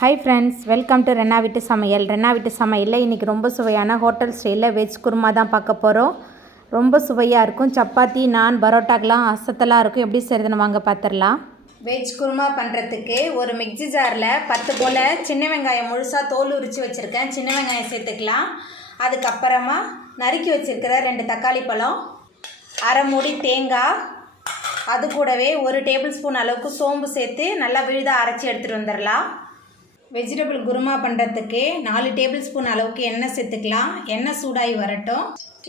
Hi friends, welcome to Renna வீட்டு சமையல். ரென்னா வீட்டு சமையலில் இன்றைக்கி ரொம்ப சுவையான ஹோட்டல் ஸ்டைலில் வெஜ் குருமா தான் பார்க்க போகிறோம். ரொம்ப சுவையாக இருக்கும். சப்பாத்தி, நான், பரோட்டாக்கெலாம் அசத்தலாக இருக்கும். எப்படி செய்கிறதுன்னு வாங்க பார்த்துடலாம். வெஜ் குருமா பண்ணுறதுக்கு ஒரு மிக்ஸி ஜாரில் 10 போல் சின்ன வெங்காயம் முழுசாக தோல் உரித்து வச்சுருக்கேன். சின்ன வெங்காயம் சேர்த்துக்கலாம். அதுக்கப்புறமா நறுக்கி வச்சுருக்கிற 2 தக்காளி பழம், அரை மூடி தேங்காய், அது கூடவே 1 டேபிள் ஸ்பூன் அளவுக்கு சோம்பு சேர்த்து நல்லா விழுதாக அரைச்சி எடுத்துகிட்டு வந்துடலாம். வெஜிடபிள் குருமா பண்ணுறதுக்கு 4 டேபிள் ஸ்பூன் அளவுக்கு எண்ணெய் சேர்த்துக்கலாம். எண்ணெய் சூடாகி வரட்டும்.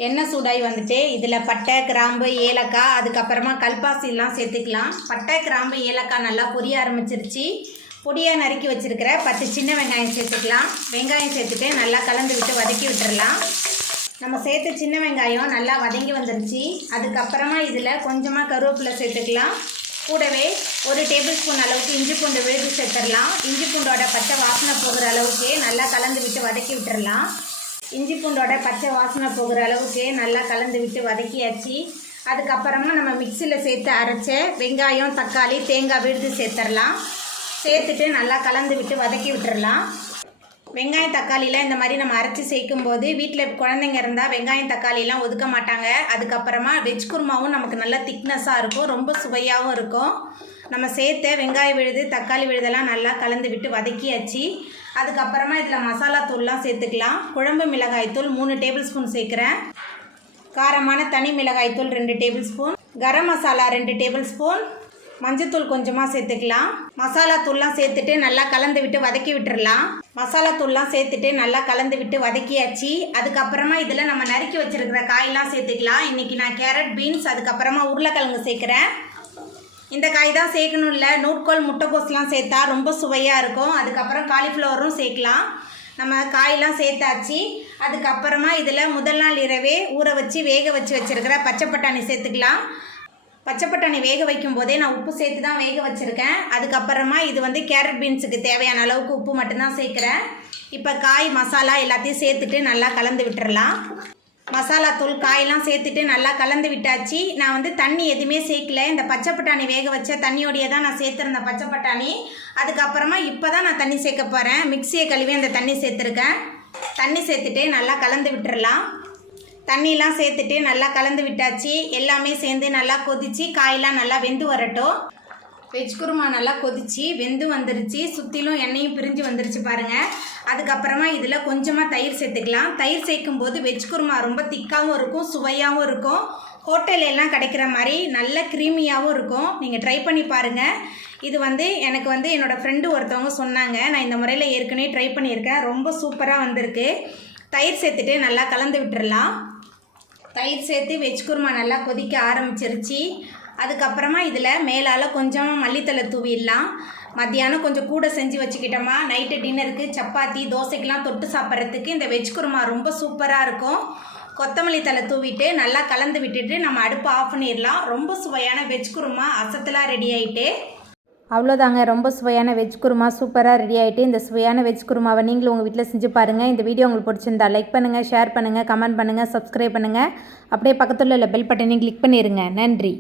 எண்ணெய் சூடாகி வந்துட்டு இதில் பட்டை, கிராம்பு, ஏலக்காய், அதுக்கப்புறமா கல்பாசிலாம் சேர்த்துக்கலாம். பட்டை, கிராம்பு, ஏலக்காய் நல்லா பொரிய ஆரம்பிச்சிருச்சு. பொடியாக நறுக்கி வச்சுருக்கிற 10 சின்ன வெங்காயம் சேர்த்துக்கலாம். வெங்காயம் சேர்த்துட்டு நல்லா கலந்து விட்டு வதக்கி விட்டுடலாம். நம்ம சேர்த்து சின்ன வெங்காயம் நல்லா வதங்கி வந்துருச்சு. அதுக்கப்புறமா இதில் கொஞ்சமாக கருவேப்பிலை சேர்த்துக்கலாம். கூடவே 1 டேபிள் ஸ்பூன் அளவுக்கு இஞ்சி பூண்டு விழுது சேர்த்துடலாம். இஞ்சி பூண்டோட பச்சை வாசனை போகிற அளவுக்கு நல்லா கலந்து விட்டு வதக்கி விட்டுடலாம். இஞ்சி பூண்டோட பச்சை வாசனை போகிற அளவுக்கு நல்லா கலந்து விட்டு வதக்கியாச்சு. அதுக்கப்புறமா நம்ம மிக்சியில் சேர்த்து அரைச்ச வெங்காயம், தக்காளி, தேங்காய் விழுது சேர்த்துடலாம். சேர்த்துட்டு நல்லா கலந்து விட்டு வதக்கி விட்டுடலாம். வெங்காயம் தக்காளிலாம் இந்த மாதிரி நம்ம அரைச்சி சேர்க்கும்போது வீட்டில் குழந்தைங்க இருந்தால் வெங்காயம் தக்காளிலாம் ஒதுக்க மாட்டாங்க. அதுக்கப்புறமா வெஜ் குருமாவும் நமக்கு நல்லா திக்னஸாக இருக்கும், ரொம்ப சுவையாகவும் இருக்கும். நம்ம சேர்த்த வெங்காய விழுது, தக்காளி விழுதெல்லாம் நல்லா கலந்து விட்டு வதக்கியாச்சு. அதுக்கப்புறமா இதில் மசாலா தூள்லாம் சேர்த்துக்கலாம். குழம்பு மிளகாய்த்தூள் 3 டேபிள் ஸ்பூன் சேர்க்குறேன். காரமான தனி மிளகாய்த்தூள் 2 table spoon, garam masala 2 table spoon, மஞ்சத்தூள் கொஞ்சமாக சேர்த்துக்கலாம். மசாலா தூள்லாம் சேர்த்துட்டு நல்லா கலந்து விட்டு வதக்கி விட்டுடலாம். மசாலா தூள்லாம் சேர்த்துட்டு நல்லா கலந்து விட்டு வதக்கியாச்சு. அதுக்கப்புறமா இதில் நம்ம நறுக்கி வச்சுருக்கிற காயெல்லாம் சேர்த்துக்கலாம். இன்றைக்கி நான் கேரட், பீன்ஸ், அதுக்கப்புறமா உருளைக்கிழங்கு சேர்க்குறேன். இந்த காய் தான் சேர்க்கணும் இல்லை, நூட்கோல், முட்டைக்கோஸ்லாம் சேர்த்தா ரொம்ப சுவையாக இருக்கும். அதுக்கப்புறம் காலிஃப்ளவரும் சேர்க்கலாம். நம்ம காயெல்லாம் சேர்த்தாச்சு. அதுக்கப்புறமா இதில் முதல் நாள் இரவே ஊற வச்சு வேக வச்சுருக்கிற பச்சை பட்டாணி சேர்த்துக்கலாம். பச்சை பட்டாணி வேக வைக்கும் போதே நான் உப்பு சேர்த்து தான் வேக வச்சுருக்கேன். அதுக்கப்புறமா இது கேரட் பீன்ஸுக்கு தேவையான அளவுக்கு உப்பு மட்டும்தான் சேர்க்குறேன். இப்போ காய், மசாலா எல்லாத்தையும் சேர்த்துட்டு நல்லா கலந்து விட்டுறலாம். மசாலா தூள், காயெல்லாம் சேர்த்துட்டு நல்லா கலந்து விட்டாச்சு. நான் தண்ணி எதுவுமே சேர்க்கல. இந்த பச்சை பட்டாணி வேக வச்ச தண்ணியோடையே தான் நான் சேர்த்துருந்தேன் பச்சை பட்டாணி. அதுக்கப்புறமா இப்போ தான் நான் தண்ணி சேர்க்க போகிறேன். மிக்சியை கழுவி அந்த தண்ணி சேர்த்துருக்கேன். தண்ணி சேர்த்துட்டு நல்லா கலந்து விட்டுறலாம். தண்ணியெலாம் சேர்த்துட்டு நல்லா கலந்து விட்டாச்சு. எல்லாமே சேர்ந்து நல்லா கொதித்து காயெல்லாம் நல்லா வெந்து வரட்டும். வெஜ் குருமா நல்லா கொதித்து வெந்து வந்துருச்சு. சுற்றிலும் எண்ணெயும் பிரிஞ்சு வந்துருச்சு பாருங்கள். அதுக்கப்புறமா இதில் கொஞ்சமாக தயிர் சேர்த்துக்கலாம். தயிர் சேர்க்கும் போது வெஜ் குருமா ரொம்ப திக்காகவும் இருக்கும், சுவையாகவும் இருக்கும். ஹோட்டலெல்லாம் கிடைக்கிற மாதிரி நல்ல க்ரீமியாகவும் இருக்கும். நீங்கள் ட்ரை பண்ணி பாருங்கள். இது எனக்கு என்னோடய ஃப்ரெண்டு ஒருத்தவங்க சொன்னாங்க. நான் இந்த முறையில் ஏற்கனவே ட்ரை பண்ணியிருக்கேன். ரொம்ப சூப்பராக வந்திருக்கு. தயிர் சேர்த்துட்டு நல்லா கலந்து விட்டுறலாம். தயிர் சேர்த்து வெஜ் குருமா நல்லா கொதிக்க ஆரம்பிச்சிருச்சு. அதுக்கப்புறமா இதில் மேலால் கொஞ்சம் மல்லித்தலை தூவிடலாம். மத்தியானம் கொஞ்சம் கூட செஞ்சு வச்சுக்கிட்டோமா, நைட்டு டின்னருக்கு சப்பாத்தி, தோசைக்கெலாம் தொட்டு சாப்பிட்றதுக்கு இந்த வெஜ் குருமா ரொம்ப சூப்பராக இருக்கும். கொத்தமல்லி தலை தூவிட்டு நல்லா கலந்து விட்டுட்டு நம்ம அடுப்பு ஆஃப் பண்ணிடலாம். ரொம்ப சுவையான வெஜ் குருமா அசத்தலாக ரெடி ஆகிட்டு. அவ்வளோதாங்க, ரொம்ப சுவையான வெஜ் குருமா சூப்பராக ரெடி ஆகிட்டு. இந்த சுவையான வெஜ் குருமாவை நீங்களும் உங்கள் வீட்டில் செஞ்சு பாருங்கள். இந்த வீடியோ உங்களுக்கு பிடிச்சிருந்தா லைக் பண்ணுங்கள், ஷேர் பண்ணுங்கள், கமெண்ட் பண்ணுங்கள், சப்ஸ்கிரைப் பண்ணுங்கள். அப்படியே பக்கத்தில் உள்ள பெல் பட்டனையும் கிளிக் பண்ணிடுங்க. நன்றி.